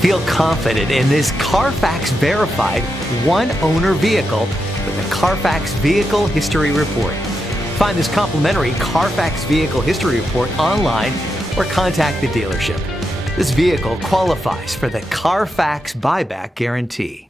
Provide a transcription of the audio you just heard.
Feel confident in this Carfax verified one-owner vehicle with a Carfax Vehicle History Report. Find this complimentary Carfax Vehicle History Report online or contact the dealership. This vehicle qualifies for the Carfax Buyback Guarantee.